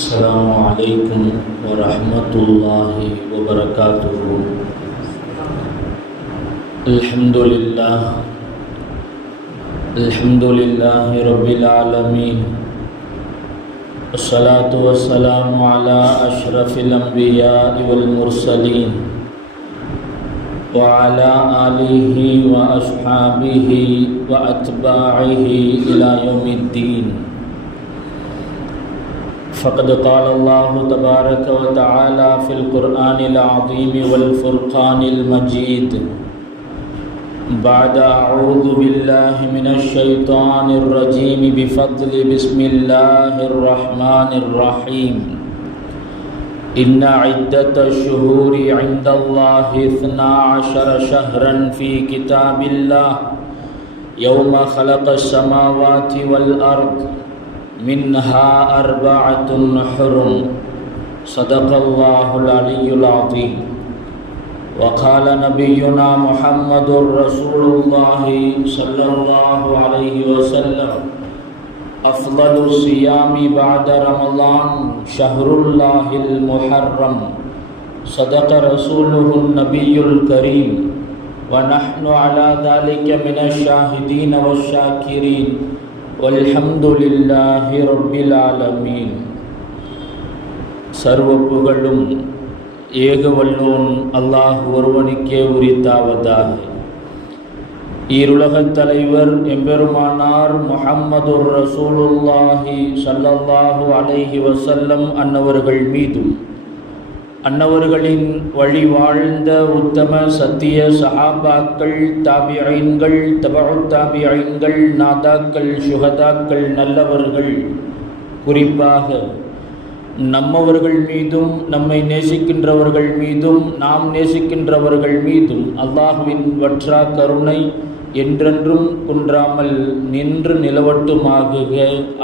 السلام عليكم ورحمة الله وبركاته. الحمد لله رب العالمين، والصلاة والسلام على أشرف الأنبياء والمرسلين وعلى آله وأصحابه وأتباعه إلى يوم الدين. فقد قال الله تبارك وتعالى في القرآن العظيم والفرقان المجيد بعد أعوذ بالله من الشيطان الرجيم بفضل بسم الله الرحمن الرحيم. إن عدة الشهور عند الله 12 شهرا في كتاب الله يوم خلق السماوات والأرض منها 4 حرم. صدق الله العلي العظيم. وقال نبينا محمد رسول الله صلى الله عليه وسلم: أفضل الصيام بعد رمضان شهر الله المحرم. صدق رسوله النبي الكريم، ونحن على ذلك من الشاهدين والشاكرين، والحمد لله رب العالمين. சர்வ புகழும் ஏகவல்லோன் அல்லாஹ் ஒருவனுக்கே உரித்தாவதாக. ஈருலகத் தலைவர் எம்பெருமானார் முஹம்மதுர் ரசூலுல்லாஹி ஸல்லல்லாஹு அலைஹி வஸல்லம் அன்னவர்கள் மீதும், அன்னவர்களின் வழி வாழ்ந்த உத்தம சத்திய சஹாபாக்கள், தாபிஈன்கள், தபஉத் தாபிஈன்கள், நாதாக்கள், சுஹதாக்கள், நல்லவர்கள், குறிப்பாக நம்மவர்கள் மீதும், நம்மை நேசிக்கின்றவர்கள் மீதும், நாம் நேசிக்கின்றவர்கள் மீதும் அல்லாஹ்வின் வற்றா கருணை என்றென்றும் குன்றாமல் நின்று நிலவட்டுமாகுக.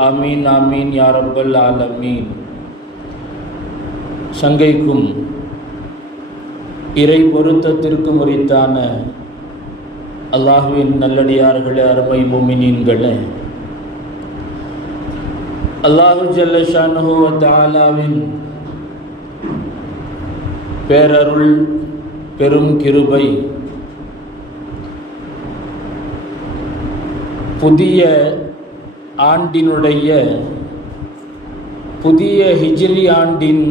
ஆமீன் ஆமீன் யா ரப்பல் ஆலமீன். சங்கைக்கும் இறை பொருத்தத்திற்கும் உரித்தான அல்லாஹ்வின் நல்லடியார்களே, அருமை முஃமினீன்களே, அல்லாஹு ஜல்ல ஷானுஹு வ தஆலாவின் பேரருள், பெரும் கிருபை, புதிய ஆண்டினுடைய, புதிய ஹிஜ்ரி ஆண்டின்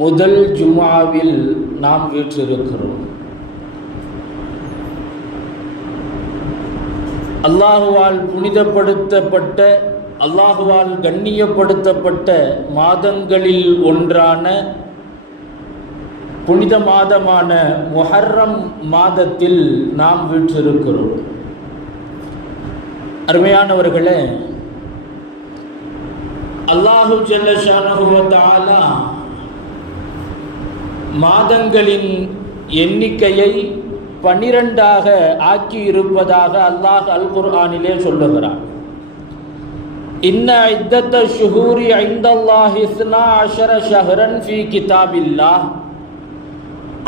முதல் ஜும்ஆவில் நாம் வீற்றிருக்கிறோம். அல்லாஹுவால் புனிதப்படுத்தப்பட்ட, அல்லாஹுவால் கண்ணியப்படுத்தப்பட்ட மாதங்களில் ஒன்றான புனித மாதமான முஹர்ரம் மாதத்தில் நாம் வீற்றிருக்கிறோம். அருமையானவர்களே, அல்லாஹு ஜல்ல ஷானஹு வ தஆலா மாதங்களின் எண்ணிக்கையை 12ஆக ஆக்கி இருப்பதாக அல்லாஹ் அல் குர்ஆனிலே சொல்லுகிறான். இன்ன இத்தத்த ஷுஹூரி இன்தல்லாஹி 12 ஷஹ்ரன் ஃபீ கிதாபில்லாஹ்.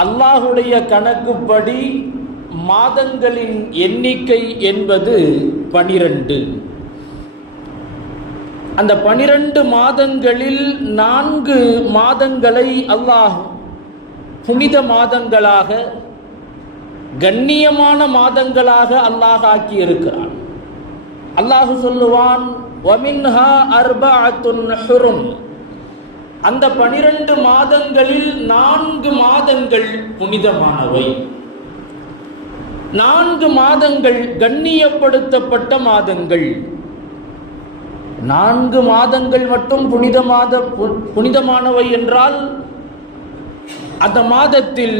அல்லாஹுடைய கணக்குப்படி மாதங்களின் எண்ணிக்கை என்பது 12. அந்த 12 மாதங்களில் 4 மாதங்களை அல்லாஹ் புனித மாதங்களாக, கண்ணியமான மாதங்களாக அல்லாஹ் ஆக்கி இருக்கிறான். அல்லாஹ் சொல்லுவான், வமின்ஹா 4 ஹுரும். அந்த 12 மாதங்களில் 4 மாதங்கள் புனிதமானவை, 4 மாதங்கள் கண்ணியப்படுத்தப்பட்ட மாதங்கள். 4 மாதங்கள் மட்டும் புனிதமானவை என்றால், அந்த மாதத்தில்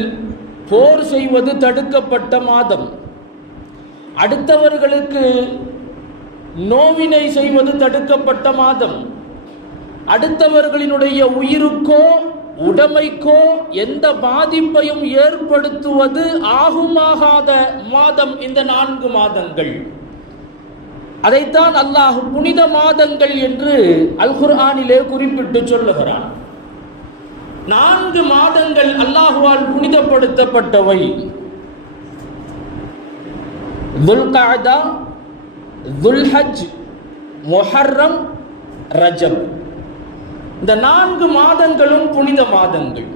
போர் செய்வது தடுக்கப்பட்ட மாதம், அடுத்தவர்களுக்கு நோவினை செய்வது தடுக்கப்பட்ட மாதம், அடுத்தவர்களினுடைய உயிருக்கோ உடைமைக்கோ எந்த பாதிப்பையும் ஏற்படுத்துவது ஆகுமாகாத மாதம் இந்த 4 மாதங்கள். அதைத்தான் அல்லாஹ் புனித மாதங்கள் என்று அல் குர்ஆனிலே குறிப்பிட்டு சொல்லுகிறான். 4 மாதங்கள் அல்லாஹுவால் புனிதப்படுத்தப்பட்டவை. துல்கஅதா, துல்ஹஜ், முஹர்ரம், ரஜப். இந்த 4 மாதங்களும் புனித மாதங்கள்.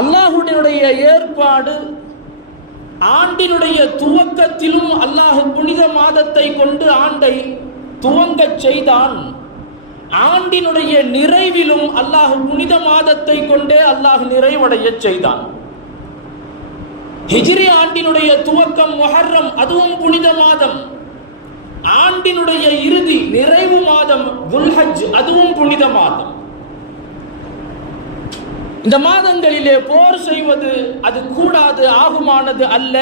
அல்லாஹ்வுடைய ஏற்பாடு ஆண்டினுடைய துவக்கத்திலும் அல்லாஹ் புனித மாதத்தை கொண்டு ஆண்டை துவங்கச் செய்தான். ஆண்டினுடைய நிறைவிலும் அல்லாஹ் புனித மாதத்தை கொண்டே அல்லாஹ் நிறைவடைய செய்தான். ஹிஜ்ரி ஆண்டினுடைய துவக்கம் முஹர்ரம், அதுவும் புனித மாதம். ஆண்டினுடைய இறுதி நிறைவு மாதம் துல்ஹஜ், அதுவும் புனித மாதம். இந்த மாதங்களிலே போர் செய்வது அது கூடாது, ஆகுமானது அல்ல.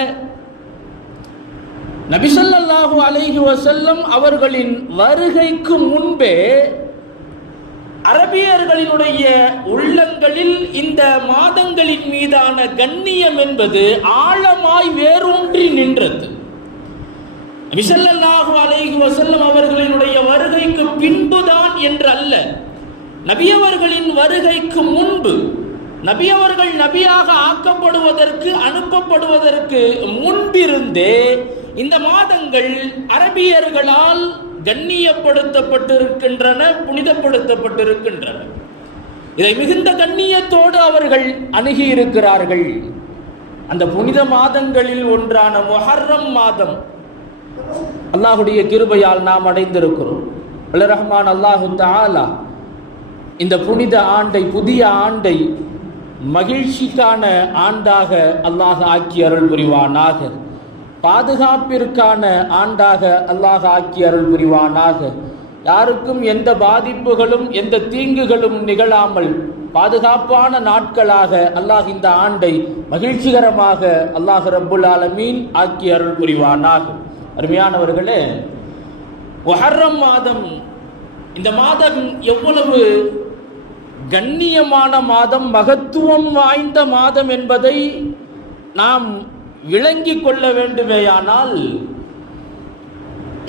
நபி ஸல்லல்லாஹு அலைஹி வஸல்லம் அவர்களின் வருகைக்கு முன்பே அரபியர்களினுடைய உள்ளங்களில் இந்த மாதங்களின் மீதான கண்ணியம் என்பது ஆழமாய் வேரூன்றி நின்றது. நபி ஸல்லல்லாஹு அலைஹி வஸல்லம் அவர்களினுடைய வருகைக்கு பின்புதான் என்று அல்ல, நபியவர்களின் வருகைக்கு முன்பு, நபியவர்கள் நபியாக ஆக்கப்படுவதற்கு அனுப்பப்படுவதற்கு முன்பிருந்தே இந்த மாதங்கள் அரபியர்களால் கண்ணியப்படுத்தப்பட்டிருக்கின்றன, புனிதப்படுத்தப்பட்டிருக்கின்றன. இதை மிகுந்த கண்ணியத்தோடு அவர்கள் அணுகி இருக்கிறார்கள். அந்த புனித மாதங்களில் ஒன்றான முஹர்ரம் மாதம் அல்லாஹுடைய கிருபையால் நாம் அடைந்திருக்கிறோம். ரஹ்மான் அல்லாஹு தஆலா இந்த புனித ஆண்டை, புதிய ஆண்டை மகிழ்ச்சிக்கான ஆண்டாக அல்லாஹ் ஆக்கி அருள் புரிவானாக. பாதுகாப்பிற்கான ஆண்டாக அல்லாஹ் ஆக்கி அருள் புரிவானாக. யாருக்கும் எந்த பாதிப்புகளும் எந்த தீங்குகளும் நிகழாமல் பாதுகாப்பான நாட்களாக அல்லாஹ் இந்த ஆண்டை மகிழ்ச்சிகரமாக அல்லாஹ் ரப்புல் ஆலமீன் ஆக்கி அருள் புரிவானாக. அருமையானவர்களே, முஹர்ரம் மாதம், இந்த மாதம் எவ்வளவு கண்ணியமான மாதம், மகத்துவம் வாய்ந்த மாதம் என்பதை நாம் விளங்கிக் கொள்ள வேண்டுமேயானால்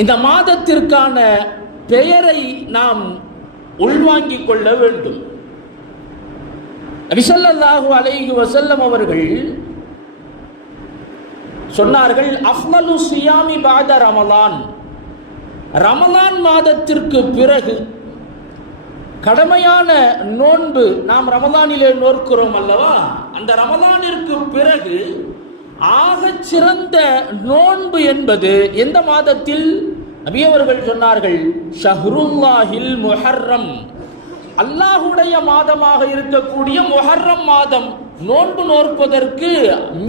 இந்த மாதத்திற்கான பெயரை நாம் உள்வாங்கிக் கொள்ள வேண்டும். நபி ஸல்லல்லாஹு அலைஹி வஸல்லம் அவர்கள் சொன்னார்கள், அஃலலு ஸியாமி பஅத ரமலான், ரமலான் மாதத்திற்கு பிறகு கடமையான நோன்பு நாம் ரமலானிலே நோக்கிறோம் அல்லவா, அந்த ரமலானிற்கு பிறகு ஆகச் சிறந்த நோன்பு என்பது எந்த மாதத்தில்? நபி அவர்கள் சொன்னார்கள், ஷஹ்ருல்லாஹில் முஹர்ரம், அல்லாஹுடைய மாதமாக இருக்கக்கூடிய முஹர்ரம் மாதம் நோன்பு நோற்பதற்கு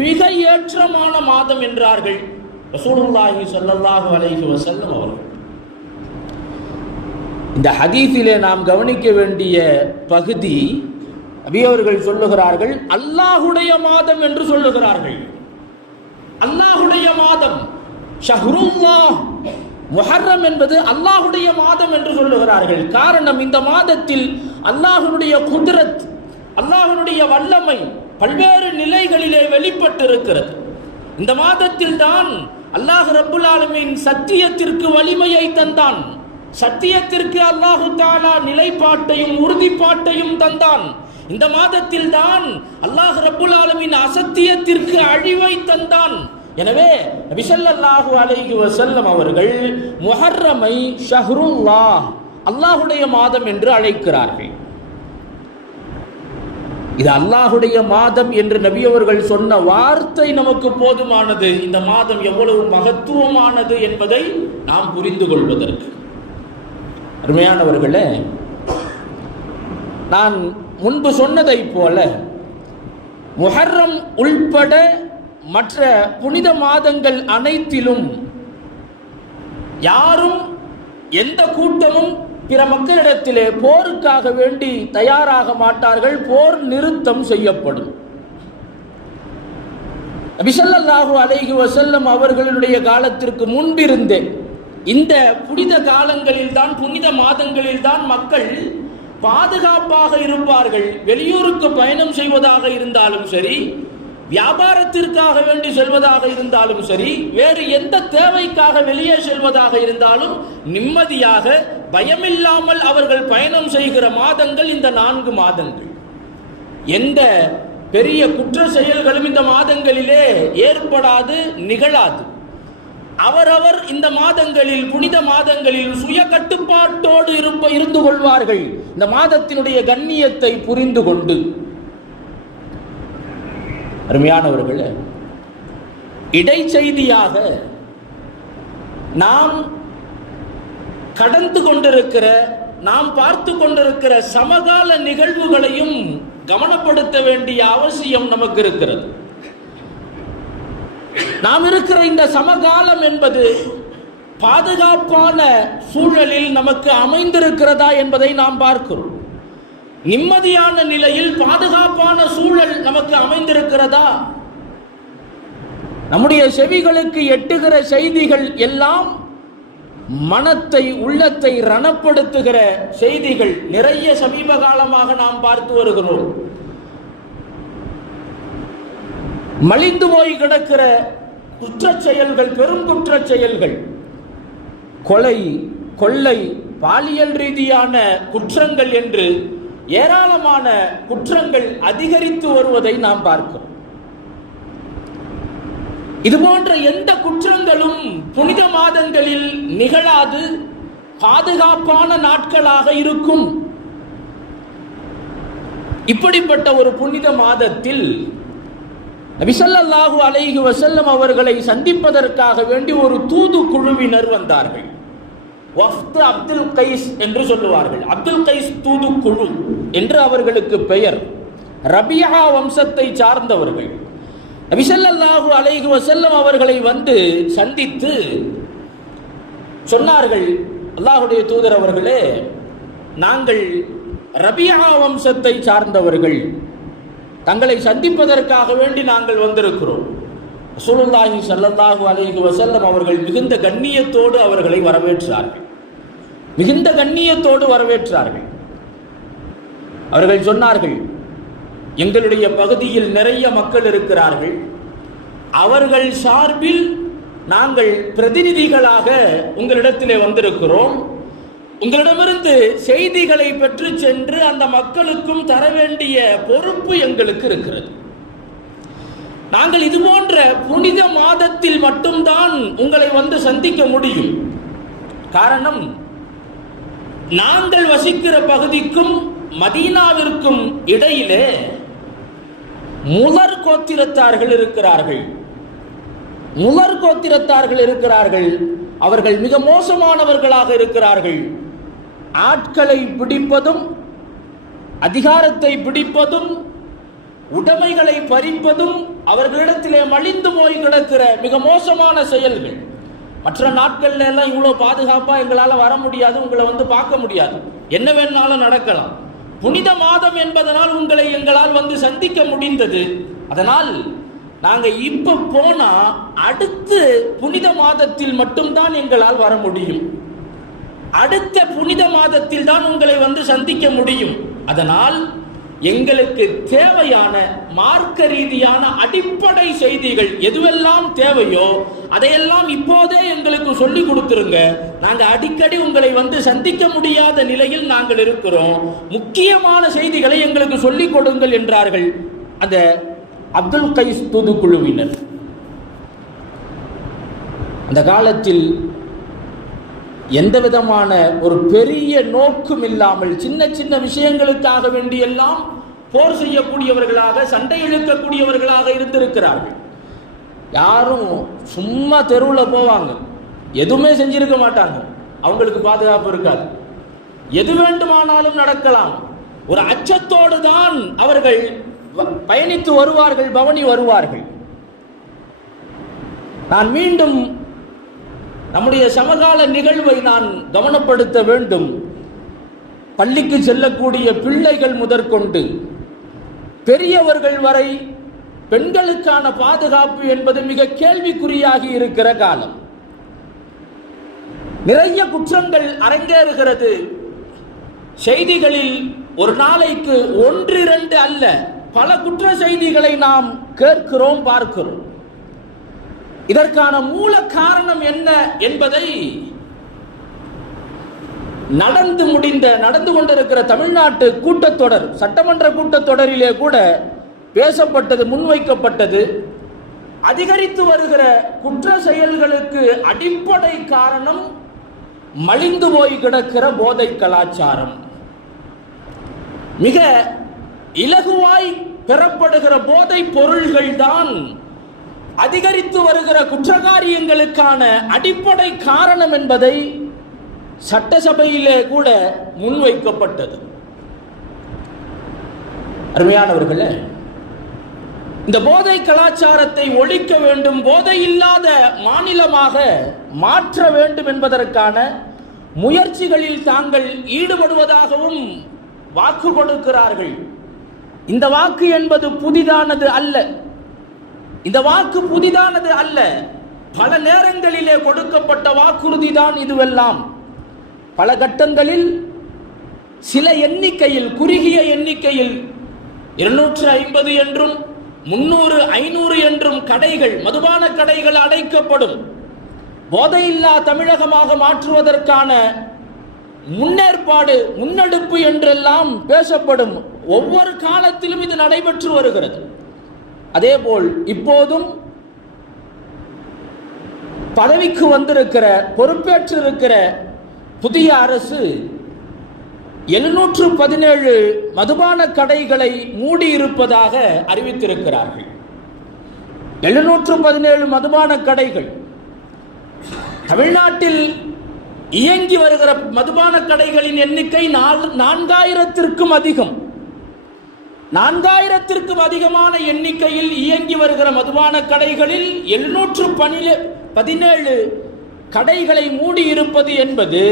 மிக ஏற்றமான மாதம் என்றார்கள் ரசூலுல்லாஹி ஸல்லல்லாஹு அலைஹி வஸல்லம் அவர்கள். இந்த ஹதீஸிலே நாம் கவனிக்க வேண்டிய பகுதி, நபி அவர்கள் சொல்லுகிறார்கள் அல்லாஹுடைய மாதம் என்று சொல்லுகிறார்கள். அல்லாஹுடைய மாதம், ஷஹ்ருல்லாஹ், முஹர்ரம் என்பது அல்லாஹுடைய மாதம் என்று சொல்லுகிறார்கள். காரணம், இந்த மாதத்தில் அல்லாஹ்வுடைய குத்ரத், அல்லாஹ்வுடைய வல்லமை பல்வேறு நிலைகளிலே வெளிப்பட்டிருக்கிறது. இந்த மாதத்தில் தான் அல்லாஹ் ரப்புல் ஆலமீன் சத்தியத்திற்கு வலிமையை தந்தான், சத்தியத்திற்கு அல்லாஹு தஆலா நிலைப்பாட்டையும் உறுதிப்பாட்டையும் தந்தான். இந்த மாதத்தில் தான் அல்லாஹ் ரப்புல் ஆலமீன் அசத்தியத்திற்கு அழிவை தந்தான். எனவே நபி ஸல்லல்லாஹு அலைஹி வஸல்லம் அவர்கள் முஹர்ரமை ஷஹ்ருல்லாஹ், அல்லாஹுடைய மாதம் என்று அழைக்கிறார்கள். இது அல்லாஹுடைய மாதம் என்று நபி அவர்கள் சொன்ன வார்த்தை நமக்கு போதுமானது, இந்த மாதம் எவ்வளவு மகத்துவமானது என்பதை நாம் புரிந்து கொள்வதற்கு. அருமையானவர்களே, நான் முன்பு சொன்னதை போல முஹர்ரம் உள்பட மற்ற புனித மாதங்கள் அனைத்திலும் யாரும், எந்த கூட்டமும் பிற மக்களிடத்திலே போருக்காக வேண்டி தயாராக மாட்டார்கள். போர் நிறுத்தம் செய்யப்படும். நபி ஸல்லல்லாஹு அலைஹி வஸல்லம் அவர்களுடைய காலத்திற்கு முன்பிருந்தே இந்த புனித காலங்களில் தான், புனித மாதங்களில் தான் மக்கள் பாதுகாப்பாக இருப்பார்கள். வெளியூருக்கு பயணம் செய்வதாக இருந்தாலும் சரி, வியாபாரத்திற்காக வேண்டி செல்வதாக இருந்தாலும் சரி, வேறு எந்த தேவைக்காக வெளியே செல்வதாக இருந்தாலும் நிம்மதியாக பயமில்லாமல் அவர்கள் பயணம் செய்கிற மாதங்கள் இந்த 4 மாதங்கள். எந்த பெரிய குற்ற செயல்களும் இந்த மாதங்களிலே ஏற்படாது, நிகழாது. அவரவர் இந்த மாதங்களில், புனித மாதங்களில் சுய கட்டுப்பாட்டோடு இருந்து கொள்வார்கள். இந்த மாதத்தினுடைய கண்ணியத்தை புரிந்து கொண்டு. அருமையானவர்களே, இடைச்செய்தியாக நாம் கடந்து கொண்டிருக்கிற, நாம் பார்த்து கொண்டிருக்கிற சமகால நிகழ்வுகளையும் கவனப்படுத்த வேண்டிய அவசியம் நமக்கு இருக்கிறது. நாம் இருக்கிற இந்த சமகாலம் என்பது பாதுகாப்பான சூழலில் நமக்கு அமைந்திருக்கிறதா என்பதை நாம் பார்க்கிறோம். நிம்மதியான நிலையில் பாதுகாப்பான சூழல் நமக்கு அமைந்திருக்கிறதா? நம்முடைய செவிகளுக்கு எட்டுகிற செய்திகள் எல்லாம் மனத்தை, உள்ளத்தை ரணப்படுத்துகிற செய்திகள் நிறைய சமீப காலமாக நாம் பார்த்து வருகிறோம். மலிந்து போய் கிடக்கிற குற்றச் செயல்கள், பெரும் குற்றச் செயல்கள், கொலை, கொள்ளை, பாலியல் ரீதியான குற்றங்கள் என்று ஏராளமான குற்றங்கள் அதிகரித்து வருவதை நாம் பார்க்கிறோம். இதுபோன்ற எந்த குற்றங்களும் புனித மாதங்களில் நிகழாது பாதுகாப்பான நாட்களாக இருக்கும். இப்படிப்பட்ட ஒரு புனித மாதத்தில் நபி ஸல்லல்லாஹு அலைஹி வஸல்லம் அவர்களை சந்திப்பதற்காக வேண்டி ஒரு தூது குழுவினர் வந்தார்கள். வஃத் அப்துல் கைஸ் என்று சொல்லுவார்கள். அப்துல் கைஸ் தூது குழு என்று அவர்களுக்கு பெயர். ரபியா வம்சத்தை சார்ந்தவர்கள். நபி ஸல்லல்லாஹு அலைஹி வஸல்லம் அவர்களை வந்து சந்தித்து சொன்னார்கள், அல்லாஹ்வுடைய தூதர் அவர்களே, நாங்கள் ரபியா வம்சத்தை சார்ந்தவர்கள், தங்களை சந்திப்பதற்காக வேண்டி நாங்கள் வந்திருக்கிறோம். ரசூலுல்லாஹி ஸல்லல்லாஹு அலைஹி வஸல்லம் அவர்கள் மிகுந்த கண்ணியத்தோடு அவர்களை வரவேற்றார்கள். மிகுந்த கண்ணியத்தோடு வரவேற்றார்கள். அவர்கள் சொன்னார்கள், எங்களுடைய பகுதியில் நிறைய மக்கள் இருக்கிறார்கள், அவர்கள் சார்பில் நாங்கள் பிரதிநிதிகளாக உங்களிடத்திலே வந்திருக்கிறோம். உங்களிடமிருந்து செய்திகளை பெற்று சென்று அந்த மக்களுக்கும் தர வேண்டிய பொறுப்பு எங்களுக்கு இருக்கிறது. நாங்கள் இது போன்ற புனித மாதத்தில் மட்டும்தான் உங்களை வந்து சந்திக்க முடியும். காரணம், நாங்கள் வசிக்கிற பகுதிக்கும் மதீனாவிற்கும் இடையிலே முலர் கோத்திரத்தார்கள் இருக்கிறார்கள். முலர் கோத்திரத்தார்கள் இருக்கிறார்கள். அவர்கள் மிக மோசமானவர்களாக இருக்கிறார்கள். ஆட்களை பிடிப்பதும், அதிகாரத்தை பிடிப்பதும், உடைமைகளை பறிப்பதும் அவர்களிடத்திலே மலிந்து போய் கிடக்கிற மிக மோசமான செயல்கள். மற்ற நாட்கள்ல எல்லாம் இவ்வளவு பாதுகாப்பா எங்களால வர முடியாது, உங்களை வந்து பார்க்க முடியாது, என்ன வேணாலும் நடக்கலாம். புனித மாதம் என்பதனால் உங்களை எங்களால் வந்து சந்திக்க முடிந்தது. அதனால் நாங்க இப்ப போனா அடுத்து புனித மாதத்தில் மட்டும்தான் எங்களால் வர முடியும். அடுத்த புனித மாதத்தில் தான் உங்களை வந்து சந்திக்க முடியும். அதனால் எங்களுக்கு தேவையான மார்க்க ரீதியான அடிப்படை செய்திகள் எதுவெல்லாம் தேவையோ அதையெல்லாம் இப்போதே எங்களுக்கு சொல்லி கொடுத்துருங்க. நாங்க அடிக்கடி உங்களை வந்து சந்திக்க முடியாத நிலையில் நாங்கள் இருக்கிறோம். முக்கியமான செய்திகளை எங்களுக்கு சொல்லிக் கொடுங்கள் என்றார்கள் அந்த அப்துல் கைஸ் தூதுக்குழுவினர். அந்த காலத்தில் எந்த விதமான ஒரு பெரிய நோக்கம் இல்லாமல் சின்ன சின்ன விஷயங்களுக்காக வேண்டியெல்லாம் போர் செய்யக்கூடியவர்களாக, சண்டை இழுக்கக்கூடியவர்களாக இருந்திருக்கிறார்கள். யாரும் சும்மா தெருவில் போவாங்க, எதுவுமே செஞ்சிருக்க மாட்டாங்க, அவங்களுக்கு பாதுகாப்பு இருக்காது, எது வேண்டுமானாலும் நடக்கலாம். ஒரு அச்சத்தோடு தான் அவர்கள் பயணித்து வருவார்கள், பவனி வருவார்கள். நான் மீண்டும் நம்முடைய சமகால நிகழ்வை நான் கவனப்படுத்த வேண்டும். பள்ளிக்கு செல்லக்கூடிய பிள்ளைகள் முதற்கொண்டு பெரியவர்கள் வரை பெண்களுக்கான பாதுகாப்பு என்பது மிக கேள்விக்குறியாகி இருக்கிற காலம். நிறைய குற்றங்கள் அரங்கேறுகிறது. செய்திகளில் ஒரு நாளைக்கு 1-2 அல்ல, பல குற்ற செய்திகளை நாம் கேட்கிறோம், பார்க்கிறோம். இதற்கான மூல காரணம் என்ன என்பதை நடந்து கொண்டிருக்கிற தமிழ்நாட்டு கூட்டத்தொடர், சட்டமன்ற கூட்டத்தொடரிலே கூட பேசப்பட்டது, முன்வைக்கப்பட்டது. அதிகரித்து வருகிற குற்ற செயல்களுக்கு அடிப்படை காரணம் மலிந்து போய் கிடக்கிற போதை கலாச்சாரம். மிக இலகுவாய் பெறப்படுகிற போதை பொருள்கள் தான் அதிகரித்து வருகிற குற்றகாரியங்களுக்கான அடிப்படை காரணம் என்பதை சட்டசபையிலே கூட முன்வைக்கப்பட்டது. அருமையானவர்களே, இந்த போதை கலாச்சாரத்தை ஒழிக்க வேண்டும், போதை இல்லாத மாநிலமாக மாற்ற வேண்டும் என்பதற்கான முயற்சிகளில் தாங்கள் ஈடுபடுவதாகவும் வாக்கு கொடுக்கிறார்கள். இந்த வாக்கு என்பது புதிதானது அல்ல. இந்த வாக்கு புதிதானது அல்ல. பல நேரங்களிலே கொடுக்கப்பட்ட வாக்குறுதி தான் இதுவெல்லாம். பல கட்டங்களில் சில எண்ணிக்கையில், குறுகிய எண்ணிக்கையில் 250 என்றும் 300, 500 என்றும் கடைகள், மதுபான கடைகள் அடைக்கப்படும். போதையில்லா தமிழகமாக மாற்றுவதற்கான முன்னேற்பாடு, முன்னெடுப்பு என்றெல்லாம் பேசப்படும். ஒவ்வொரு காலத்திலும் இது நடைபெற்று வருகிறது. அதேபோல் இப்போதும் பதவிக்கு வந்திருக்கிற, பொறுப்பேற்றிருக்கிற புதிய அரசு 717 மதுபான கடைகளை மூடியிருப்பதாக அறிவித்திருக்கிறார்கள். 717 மதுபான கடைகள். தமிழ்நாட்டில் இயங்கி வருகிற மதுபான கடைகளின் எண்ணிக்கை 4000த்திற்கும் அதிகம். 4000த்திற்கும் அதிகமான எண்ணிக்கையில் இயங்கி வருகிற மதுபான கடைகளில் 717 கடைகளை மூடியிருப்பது என்பது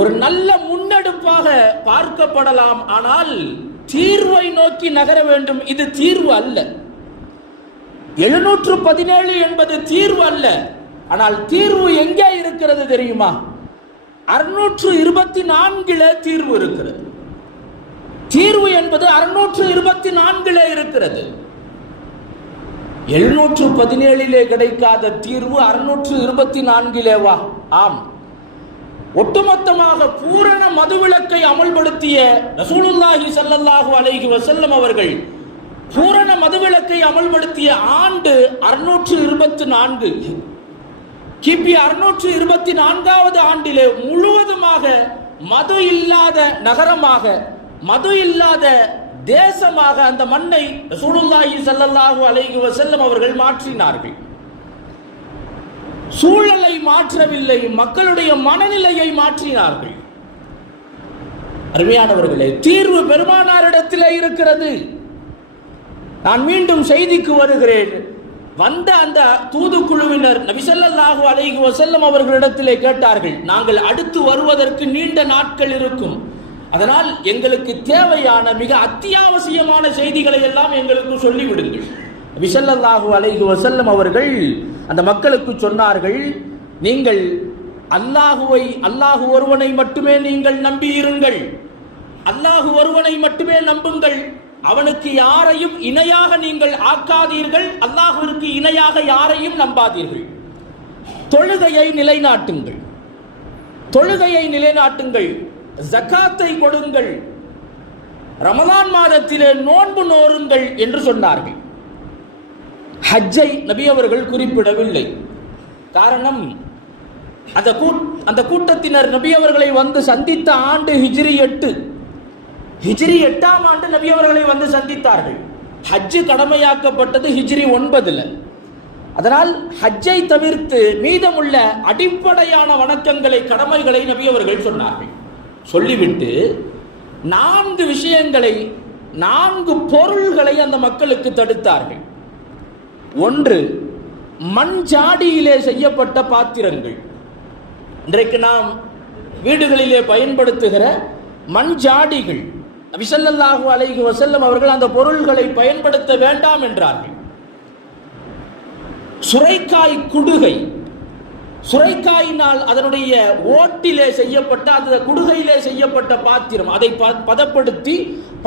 ஒரு நல்ல முன்னெடுப்பாக பார்க்கப்படலாம். ஆனால் தீர்வை நோக்கி நகர வேண்டும். இது தீர்வு அல்ல. 717 என்பது தீர்வு அல்ல. ஆனால் தீர்வு எங்கே இருக்கிறது தெரியுமா? 624 தீர்வு இருக்கிறது. தீர்வு என்பது 624 இருக்கிறது. 717 கிடைக்காத தீர்வு 624 வா? ஆம். ஒட்டுமொத்தமாக பூரண மதுவிலக்கை அமல்படுத்திய ரசூலுல்லாஹி ஸல்லல்லாஹு அலைஹி வஸல்லம் அவர்கள் பூரண மதுவிலக்கை அமல்படுத்திய ஆண்டு 624. கிபி 624வது ஆண்டிலே முழுவதுமாக மது இல்லாத நகரமாக, மது இல்லாத தேசமாக அந்த மண்ணை ரசூலுல்லாஹி ஸல்லல்லாஹு அலைஹி வஸல்லம் அவர்கள் மாற்றினார்கள். சூழலை மாற்றவில்லை, மக்களுடைய மனநிலையை மாற்றினார்கள். அருமையானவர்களே, தீர்வு பெருமானாரிடத்திலே இருக்கிறது. நான் மீண்டும் செய்திக்கு வருகிறேன். வந்த அந்த தூதுக்குழுவினர் நபி ஸல்லல்லாஹு அலைஹி வஸல்லம் அவர்களிடத்திலே கேட்டார்கள், நாங்கள் அடுத்து வருவதற்கு நீண்ட நாட்கள் இருக்கும், அதனால் எங்களுக்கு தேவையான மிக அத்தியாவசியமான செய்திகளை எல்லாம் எங்களுக்கு சொல்லிவிடுங்கள். நபி ஸல்லல்லாஹு அலைஹி வஸல்லம் அவர்கள் அந்த மக்களுக்கு சொன்னார்கள், நீங்கள் அல்லாஹ் ஒருவனை மட்டுமே நீங்கள் நம்பியிருங்கள். அல்லாஹ் ஒருவனை மட்டுமே நம்புங்கள். அவனுக்கு யாரையும் இணையாக நீங்கள் ஆக்காதீர்கள். அல்லாஹ்விற்கு இணையாக யாரையும் நம்பாதீர்கள். தொழுகையை நிலைநாட்டுங்கள். தொழுகையை நிலைநாட்டுங்கள். ஜகாத்தை கொடுங்கள். ரமலான் மாதத்திலே நோன்பு நோருங்கள் என்று சொன்னார்கள். ஹஜ்ஜை நபி அவர்கள் குறிப்பிடவில்லை. காரணம், அந்த கூட்டத்தினர் நபி அவர்களை வந்து சந்தித்த ஆண்டு ஹிஜ்ரி 8. ஹிஜ்ரி 8ஆம் ஆண்டு நபி அவர்களை வந்து சந்தித்தார்கள். ஹஜ்ஜு கடமையாக்கப்பட்டது ஹிஜ்ரி 9. அதனால் ஹஜ்ஜை தவிர்த்து மீதமுள்ள அடிப்படையான வணக்கங்களை, கடமைகளை நபி அவர்கள் சொன்னார்கள். சொல்லிவிட்டு 4 விஷயங்களை, 4 பொருள்களை அந்த மக்களுக்கு தடுத்தார்கள். 1, மண் ஜாடியிலே செய்யப்பட்ட பாத்திரங்கள். இன்றைக்கு நாம் வீடுகளிலே பயன்படுத்துகிற மண் ஜாடிகள், நபி ஸல்லல்லாஹு அலைஹி வஸல்லம் அவர்கள் அந்த பொருள்களை பயன்படுத்த வேண்டாம் என்றார்கள். சுரைக்காய் குடுகை, சுரைக்காயினால் அதனுடைய ஓட்டிலே செய்யப்பட்ட, அந்த குடுகையிலே செய்யப்பட்ட பாத்திரம், அதை பதப்படுத்தி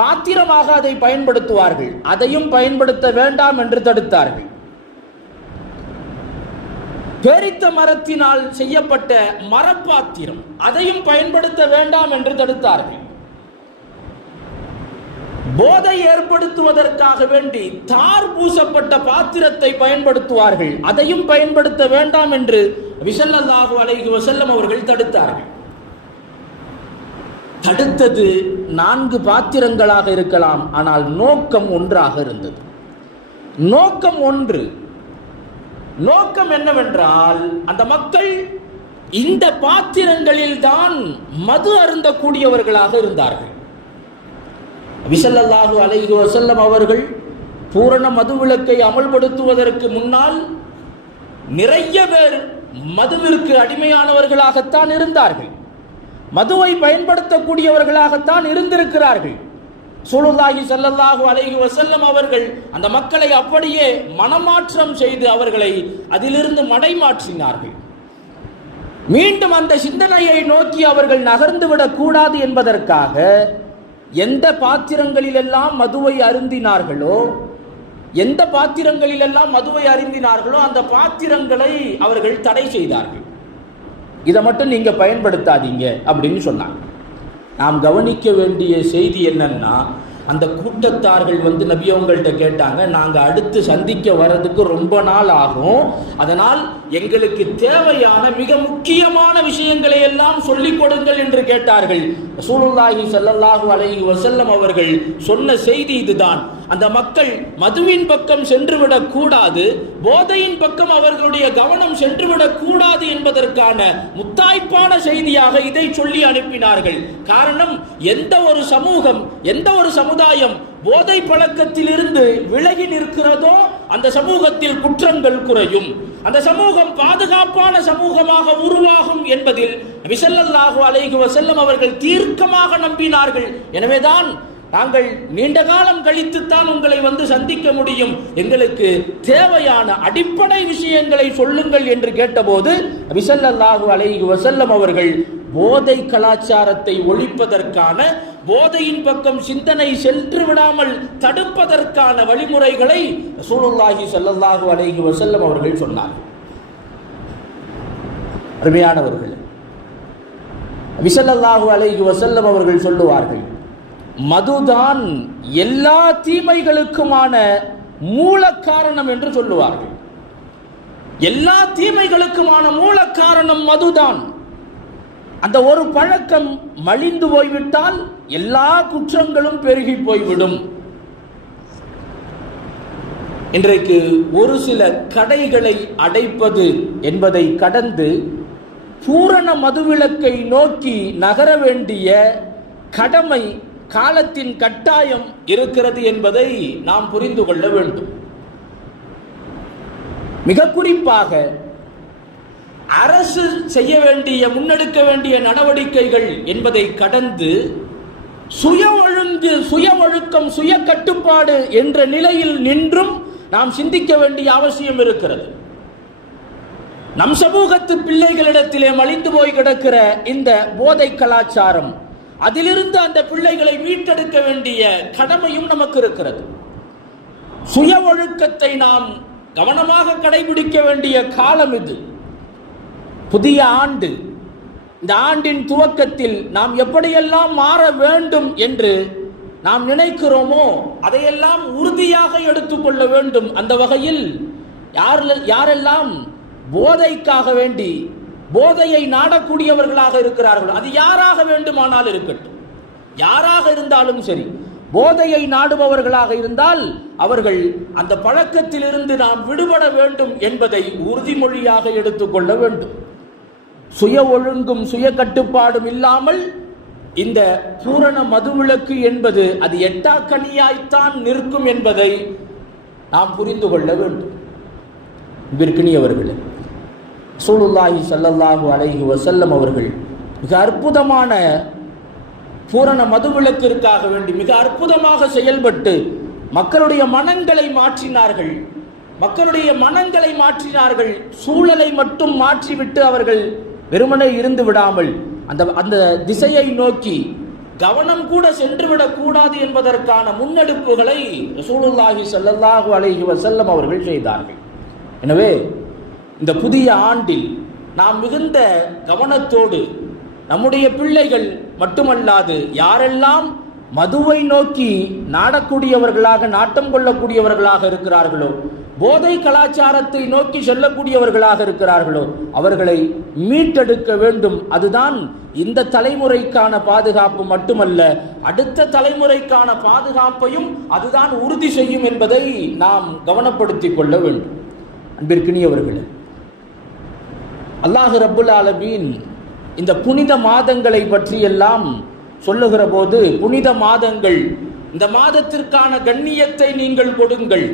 பாத்திரமாக அதை பயன்படுத்துவார்கள். அதையும் பயன்படுத்த வேண்டாம் என்று தடுத்தார்கள். பேரித்த மரத்தினால் செய்யப்பட்ட மரப்பாத்திரம், அதையும் பயன்படுத்த வேண்டாம் என்று தடுத்தார்கள். போதை ஏற்படுத்துவதற்காக வேண்டி தார் பூசப்பட்ட பாத்திரத்தை பயன்படுத்துவார்கள். அதையும் பயன்படுத்த வேண்டாம் என்று ஸல்லல்லாஹு அலைஹி வஸல்லம் அவர்கள் தடுத்தார்கள். தடுத்தது 4 பாத்திரங்களாக இருக்கலாம், ஆனால் நோக்கம் ஒன்றாக இருந்தது. நோக்கம் ஒன்று. நோக்கம் என்னவென்றால், அந்த மக்கள் இந்த பாத்திரங்களில் தான் மது அருந்தக்கூடியவர்களாக இருந்தார்கள். ஸல்லல்லாஹு அலைஹி வஸல்லம் அவர்கள் பூரண மதுவிலக்கை அமல்படுத்துவதற்கு முன்னால் நிறைய பேர் மதுவிற்கு அடிமையானவர்களாகத்தான் இருந்தார்கள், மதுவை பயன்படுத்தக்கூடியவர்களாகத்தான் இருந்திருக்கிறார்கள். ரசூலுல்லாஹி ஸல்லல்லாஹு அலைஹி வஸல்லம் அவர்கள் அந்த மக்களை அப்படியே மனமாற்றம் செய்து அவர்களை அதிலிருந்து மடைமாற்றினார்கள். மீண்டும் அந்த சிந்தனையை நோக்கி அவர்கள் நகர்ந்துவிடக் கூடாது என்பதற்காக எந்த பாத்திரங்களிலெல்லாம் மதுவை அருந்தினார்களோ அந்த பாத்திரங்களை அவர்கள் தடை செய்தார்கள். இதை மட்டும் நீங்க பயன்படுத்தாதீங்க அப்படின்னு சொன்னாங்க. நாம் கவனிக்க வேண்டிய செய்தி என்னன்னா, அந்த கூட்டத்தார்கள் நபி அவங்கள்ட்ட கேட்டாங்க, நாங்க அடுத்து சந்திக்க வர்றதுக்கு ரொம்ப நாள் ஆகும், அதனால் எங்களுக்கு தேவையான மிக முக்கியமான விஷயங்களை எல்லாம் சொல்லிக் கொடுங்கள் என்று கேட்டார்கள். ரசூலுல்லாஹி ஸல்லல்லாஹு அலைஹி வஸல்லம் அவர்கள் சொன்ன செய்தி இதுதான். அந்த மக்கள் மதுவின் பக்கம் சென்றுவிடக் கூடாது, போதையின் பக்கம் அவர்களுடைய கவனம் சென்றுவிடக் கூடாது என்பதற்கான முத்தாய்ப்பான செய்தியாக இதை சொல்லி அனுப்பினார்கள். காரணம், எந்த ஒரு சமூகம், எந்த ஒரு சமுதாயம் போதை பழக்கத்தில் இருந்து விலகி நிற்கிறதோ அந்த சமூகத்தில் குற்றங்கள் குறையும், அந்த சமூகம் பாதுகாப்பான சமூகமாக உருவாகும் என்பதில் நபி ஸல்லல்லாஹு அலைஹி வஸல்லம் அவர்கள் தீர்க்கமாக நம்பினார்கள். எனவேதான் நாங்கள் நீண்ட காலம் கழித்துத்தான் உங்களை சந்திக்க முடியும், எங்களுக்கு தேவையான அடிப்படை விஷயங்களை சொல்லுங்கள் என்று கேட்டபோது நபி ஸல்லல்லாஹு அலைஹி வஸல்லம் அவர்கள் போதை கலாச்சாரத்தை ஒழிப்பதற்கான, போதையின் பக்கம் சிந்தனை சென்று விடாமல் தடுப்பதற்கான வழிமுறைகளை ரசூலுல்லாஹி ஸல்லல்லாஹு அலைஹி வஸல்லம் அவர்கள் சொன்னார்கள். அருமையானவர்களே, நபி ஸல்லல்லாஹு அலைஹி வஸல்லம் அவர்கள் சொல்லுவார்கள், மதுதான் எல்லா தீமைகளுக்குமான மூல காரணம் என்று சொல்லுவார்கள். எல்லா தீமைகளுக்குமான மூல காரணம் மதுதான். அந்த ஒரு பழக்கம் மலிந்து போய்விட்டால் எல்லா குற்றங்களும் பெருகி போய்விடும். இன்றைக்கு ஒரு சில கடைகளை அடைப்பது என்பதை கடந்து பூரண மதுவிலக்கை நோக்கி நகர வேண்டிய கடமை, காலத்தின் கட்டாயம் இருக்கிறது என்பதை நாம் புரிந்து கொள்ள வேண்டும். மிக குறிப்பாக அரசு செய்ய வேண்டிய, முன்னெடுக்க வேண்டிய நடவடிக்கைகள் என்பதை கடந்து சுய ஒழுங்கு, சுய ஒழுக்கம், சுய கட்டுப்பாடு என்ற நிலையில் நின்றும் நாம் சிந்திக்க வேண்டிய அவசியம் இருக்கிறது. நம் சமூகத்து பிள்ளைகளிடத்திலே மலிந்து போய் கிடக்கிற இந்த போதை கலாச்சாரம், அதிலிருந்து அந்த பிள்ளைகளை மீட்டெடுக்க வேண்டிய கடமையும் நமக்கு இருக்கிறது. சுய ஒழுக்கத்தை நாம் கவனமாக கடைபிடிக்க வேண்டிய காலம் இது. புதிய ஆண்டு, இந்த ஆண்டின் துவக்கத்தில் நாம் எப்படியெல்லாம் மாற வேண்டும் என்று நாம் நினைக்கிறோமோ அதையெல்லாம் உறுதியாக எடுத்துக்கொள்ள வேண்டும். அந்த வகையில் யாரெல்லாம் போதைக்காக வேண்டி போதையை நாடக்கூடியவர்களாக இருக்கிறார்கள், அது யாராக வேண்டுமானால் இருக்கட்டும், யாராக இருந்தாலும் சரி, போதையை நாடுபவர்களாக இருந்தால் அவர்கள் அந்த பழக்கத்திலிருந்து நாம் விடுபட வேண்டும் என்பதை உறுதிமொழியாக எடுத்துக்கொள்ள வேண்டும். சுய ஒழுங்கும் சுய கட்டுப்பாடும் இல்லாமல் இந்த பூரண மதுவிலக்கு என்பது அது எட்டாக்கனியாய்த்தான் நிற்கும் என்பதை நாம் புரிந்து கொள்ள வேண்டும். விற்கினியவர்களே, ரசூலுல்லாஹி ஸல்லல்லாஹு அலைஹி வஸல்லம் அவர்கள் மிக அற்புதமான பூரண மதுவிலக்கிற்காக வேண்டி மிக அற்புதமாக செயல்பட்டு மக்களுடைய மனங்களை மாற்றினார்கள். சூழலை மட்டும் மாற்றிவிட்டு அவர்கள் வெறுமனே இருந்து விடாமல் அந்த திசையை நோக்கி கவனம் கூட சென்றுவிடக் கூடாது என்பதற்கான முன்னெடுப்புகளை ரசூலுல்லாஹி ஸல்லல்லாஹு அலைஹி வஸல்லம் அவர்கள் செய்தார்கள். எனவே இந்த புதிய ஆண்டில் நாம் மிகுந்த கவனத்தோடு நம்முடைய பிள்ளைகள் மட்டுமல்லாது யாரெல்லாம் மதுவை நோக்கி நாடக்கூடியவர்களாக, நாட்டம் கொள்ளக்கூடியவர்களாக இருக்கிறார்களோ, போதை கலாச்சாரத்தை நோக்கி செல்லக்கூடியவர்களாக இருக்கிறார்களோ, அவர்களை மீட்டெடுக்க வேண்டும். அதுதான் இந்த தலைமுறைக்கான பாதுகாப்பு மட்டுமல்ல, அடுத்த தலைமுறைக்கான பாதுகாப்பையும் அதுதான் உறுதி செய்யும் என்பதை நாம் கவனப்படுத்திக் கொள்ள வேண்டும். அன்பிற்கினியவர்களே, அல்லாஹ் ரப்புல் ஆலமீன் இந்த புனித மாதங்களை பற்றியெல்லாம் சொல்லுகிற போது, புனித மாதங்கள், இந்த மாதத்திற்கான கண்ணியத்தை நீங்கள் கொடுங்கள்,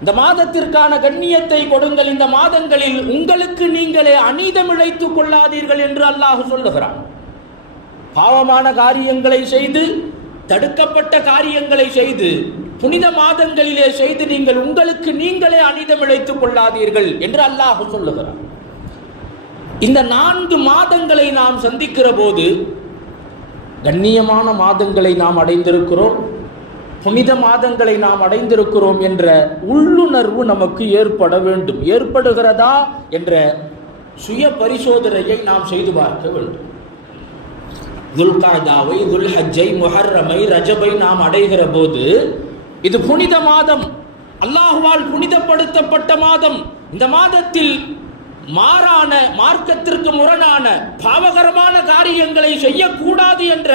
இந்த மாதத்திற்கான கண்ணியத்தை கொடுங்கள், இந்த மாதங்களில் உங்களுக்கு நீங்களே அநீதம் இழைத்துக் கொள்ளாதீர்கள் என்று அல்லாஹ் சொல்லுகிறான். பாவமான காரியங்களை செய்து, தடுக்கப்பட்ட காரியங்களை செய்து, புனித மாதங்களிலே செய்து நீங்கள் உங்களுக்கு நீங்களே அநீதம் இழைத்துக் கொள்ளாதீர்கள் என்று அல்லாஹ் சொல்லுகிறான். இந்த 4 மாதங்களை நாம் சந்திக்கிற போது, கண்ணியமான மாதங்களை நாம் அடைந்திருக்கிறோம், புனித மாதங்களை நாம் அடைந்திருக்கிறோம் என்ற உள்ளுணர்வு நமக்கு ஏற்பட வேண்டும். ஏற்படுகிறதா என்ற சுய பரிசோதனையை நாம் செய்து பார்க்க வேண்டும். துல்காதாவை, துல்ஹஜ்ஜை, முஹர்ரமை, ரஜபை நாம் அடைகிற போது, இது புனித மாதம், அல்லாஹ்வால் புனிதப்படுத்தப்பட்ட மாதம். இந்த மாதத்தில் மாறான, மார்க்கத்திற்கு முரணான, பாவகரமான காரியங்களை செய்யக்கூடாது என்ற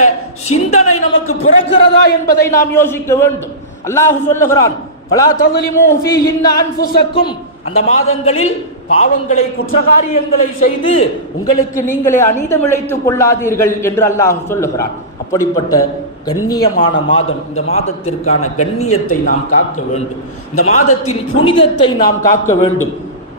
சிந்தனை நமக்கு பிறக்கிறதா என்பதை நாம் யோசிக்க வேண்டும். அல்லாஹ் சொல்லுகிறான், ஃபலா தظلمூ ஃபீஹின்ன அன்ஃபுஸக்கும், அந்த மாதங்களில் பாவங்களை, குற்றகாரியங்களை செய்து உங்களுக்கு நீங்களே அநீதம் இழைத்துக் கொள்ளாதீர்கள் என்று அல்லாஹ் சொல்லுகிறான். அப்படிப்பட்ட கண்ணியமான மாதம், இந்த மாதத்திற்கான கண்ணியத்தை நாம் காக்க வேண்டும். இந்த மாதத்தின் புனிதத்தை நாம் காக்க வேண்டும்.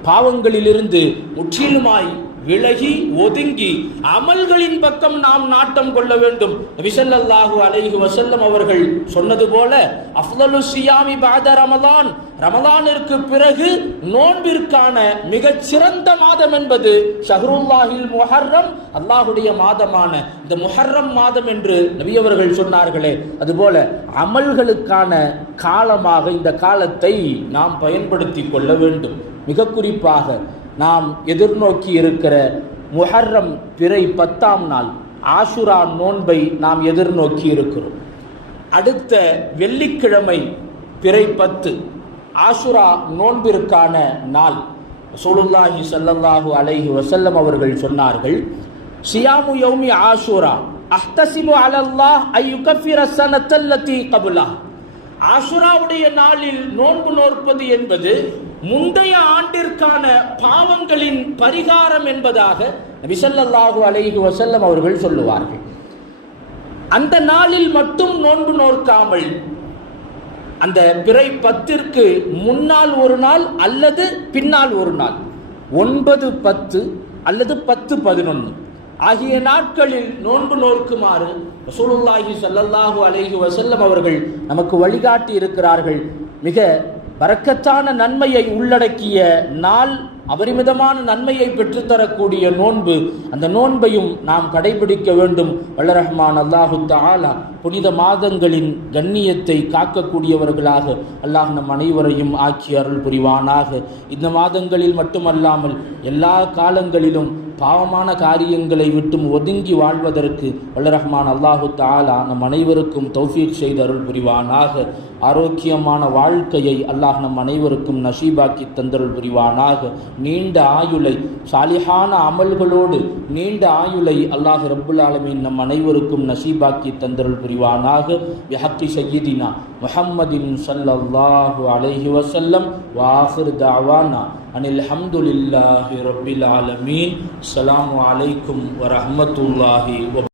பாவங்களிலிருந்து முற்றிலுமாய் விலகி ஒதுங்கி அமல்களின் பக்கம் நாம் நாட்டம் கொள்ள வேண்டும். நபி ஸல்லல்லாஹு அலைஹி வஸல்லம் அவர்கள் சொன்னது போல, அஃதலு ஸியாமி பஅத ரமலான், ரமலானிற்கு பிறகு நோன்பிற்கான மிகச் சிறந்த மாதம் என்பது ஷஹ்ருல்லாஹில் முஹர்ரம், அல்லாஹ்வுடைய மாதமான இந்த முஹர்ரம் மாதம் என்று நபி அவர்கள் சொன்னார்களே, அதுபோல அமல்களுக்கான காலமாக இந்த காலத்தை நாம் பயன்படுத்தி கொள்ள வேண்டும். மிக குறிப்பாக நாம் எதிர்நோக்கி இருக்கிற முஹர்ரம் பிறை 10ஆம் நாள் ஆஷுரா நோன்பை நாம் எதிர்நோக்கி இருக்கிறோம். அடுத்த வெள்ளிக்கிழமை பிறை 10 ஆஷுரா நோன்பிற்கான நாள். ரசூலுல்லாஹி ஸல்லல்லாஹு அலைஹி வஸல்லம் அவர்கள் சொன்னார்கள், ஸியாமு யௌமி ஆஷுரா அஹ்தஸிபு அலல்லாஹ் அய்யுகஃபிர ஸனத்தல்லதி கப்லஹ். ஆஷுராவுடைய நாளில் நோன்பு நோற்பது என்பது முந்தைய ஆண்டிற்கான பாவங்களின் பரிகாரம் என்பதாக நபி ஸல்லல்லாஹு அலைஹி வஸல்லம் அவர்கள் சொல்லுவார்கள். அந்த நாளில் மட்டும் நோன்பு நோக்காமல், அந்த பிறை 10ற்கு முன்னால் ஒரு நாள் அல்லது பின்னால் ஒரு நாள், 9, 10 அல்லது 10, 11 ஆகிய நாட்களில் நோன்பு நோக்குமாறு ரசூலுல்லாஹி ஸல்லல்லாஹு அலைஹி வஸல்லம் அவர்கள் நமக்கு வழிகாட்டி இருக்கிறார்கள். மிக பரக்கத்தான நன்மையை உள்ளடக்கிய நாள், அபரிமிதமான நன்மையை பெற்றுத்தரக்கூடிய நோன்பு. அந்த நோன்பையும் நாம் கடைபிடிக்க வேண்டும். வல்ல ரஹ்மான் அல்லாஹு தஆலா புனித மாதங்களின் கண்ணியத்தை காக்கக்கூடியவர்களாக அல்லாஹ் நம் அனைவரையும் ஆக்கி அருள் புரிவானாக. இந்த மாதங்களில் மட்டுமல்லாமல் எல்லா காலங்களிலும் பாவமான காரியங்களை விட்டும் ஒதுங்கி வாழ்வதற்கு வல்ல ரஹ்மான் அல்லாஹு தஆலா நம் அனைவருக்கும் தௌஃபீக் செய்து அருள் புரிவானாக. ஆரோக்கியமான வாழ்க்கையை அல்லாஹ் நம் அனைவருக்கும் நசீபாக்கி தந்தருள் புரிவானாக. நீண்ட ஆயுளை, சாலிஹான அமல்களோடு நீண்ட ஆயுளை அல்லாஹ் ரப்புல் ஆலமீன் நம் அனைவருக்கும் நசீபாக்கி தந்தருள் புரிவானாக. பிஹக்கி சய்யிதினா முஹம்மதின் ஸல்லல்லாஹு அலைஹி வஸல்லம் வ ஆகிர் தஅவானா அனில் ஹம்துலில்லாஹி ரப்பில் ஆலமீன். அஸ்ஸலாமு அலைக்கும் வ ரஹ்மத்துல்லாஹி வ